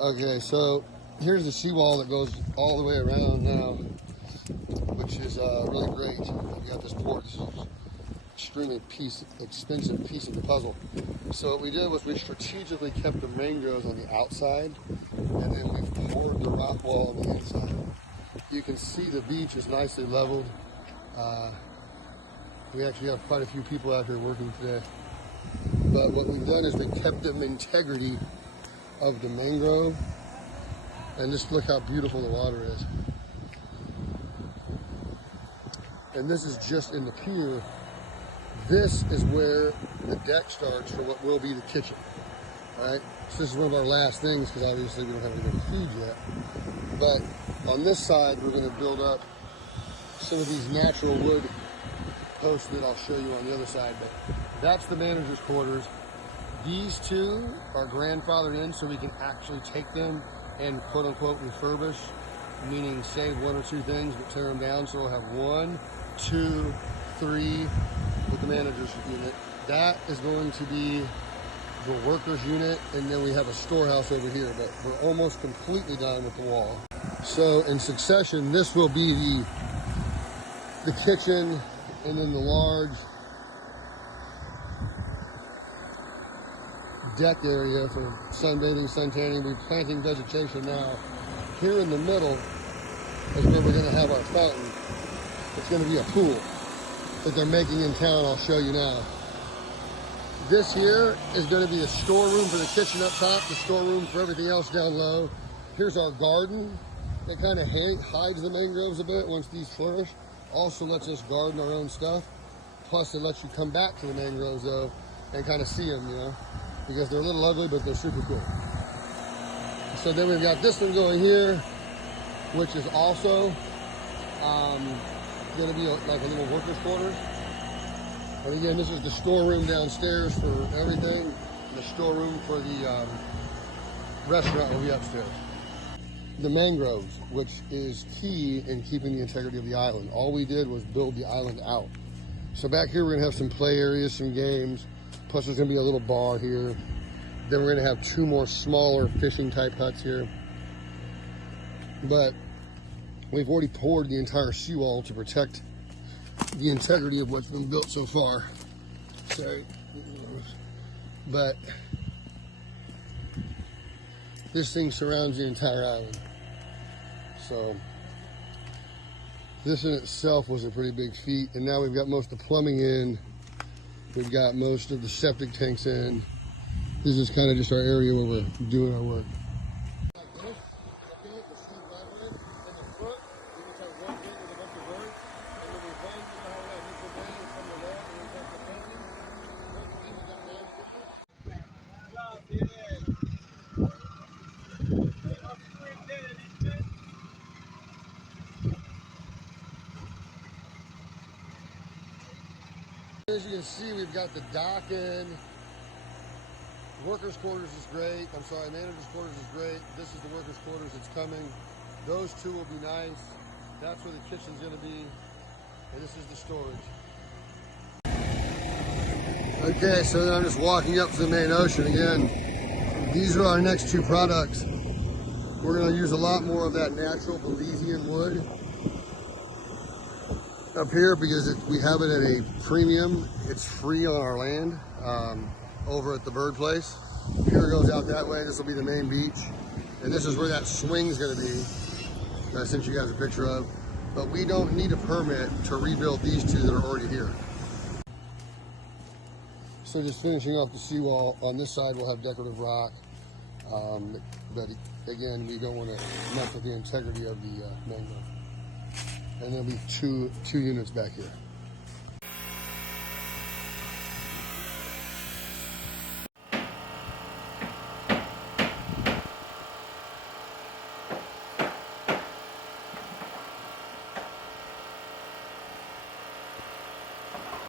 Okay, so here's the seawall that goes all the way around now, which is really great. We got this port. This is extremely expensive piece of the puzzle. So what we did was we strategically kept the mangroves on the outside, and then we poured the rock wall on the inside. You can see the beach is nicely leveled. We actually have quite a few people out here working today. But what we've done is we kept the integrity of the mangrove, and just look how beautiful the water is. And this is just in the pier. This is where the deck starts for what will be the kitchen, right? So this is one of our last things, because obviously we don't have anything huge yet. But on this side, we're going to build up some of these natural wood posts that I'll show you on the other side. But that's the manager's quarters. These two are grandfathered in, so we can actually take them and quote unquote refurbish, meaning save one or two things but tear them down. So we'll have 1, 2, 3 with the manager's unit. That is going to be the workers unit, and then we have a storehouse over here, but we're almost completely done with the wall. So in succession, this will be the kitchen, and then the large deck area for sunbathing, sun tanning. We're planting vegetation now. Here in the middle is where we're going to have our fountain. It's going to be a pool that they're making in town. I'll show you now. This here is going to be a storeroom for the kitchen up top, the storeroom for everything else down low. Here's our garden that kind of hides the mangroves a bit once these flourish. Also lets us garden our own stuff. Plus it lets you come back to the mangroves though and kind of see them, you know, because they're a little ugly, but they're super cool. So then we've got this one going here, which is also going to be like a little workers' quarters. And again, this is the storeroom downstairs for everything. And the storeroom for the restaurant will be upstairs. The mangroves, which is key in keeping the integrity of the island. All we did was build the island out. So back here, we're gonna have some play areas, some games. Plus there's gonna be a little bar here. Then we're gonna have 2 more smaller fishing type huts here. But we've already poured the entire seawall to protect the integrity of what's been built so far. Sorry. But this thing surrounds the entire island. So this in itself was a pretty big feat. And now we've got most of the plumbing in. We've got most of the septic tanks in. This is kind of just our area where we're doing our work. As you can see, we've got the dock in. Workers' quarters is great. I'm sorry, manager's quarters is great. This is the workers' quarters that's coming. Those two will be nice. That's where the kitchen's gonna be. And this is the storage. Okay, so then I'm just walking up to the main ocean again. These are our next 2 products. We're gonna use a lot more of that natural Belizean wood up here because we have it at a premium. It's free on our land over at the bird place. Pier goes out that way. This will be the main beach, and this is where that swing's going to be that I sent you guys a picture of. But we don't need a permit to rebuild these 2 that are already here. So just finishing off the seawall, on this side we'll have decorative rock, but again, we don't want to mess with the integrity of the mangrove. And there'll be two units back here.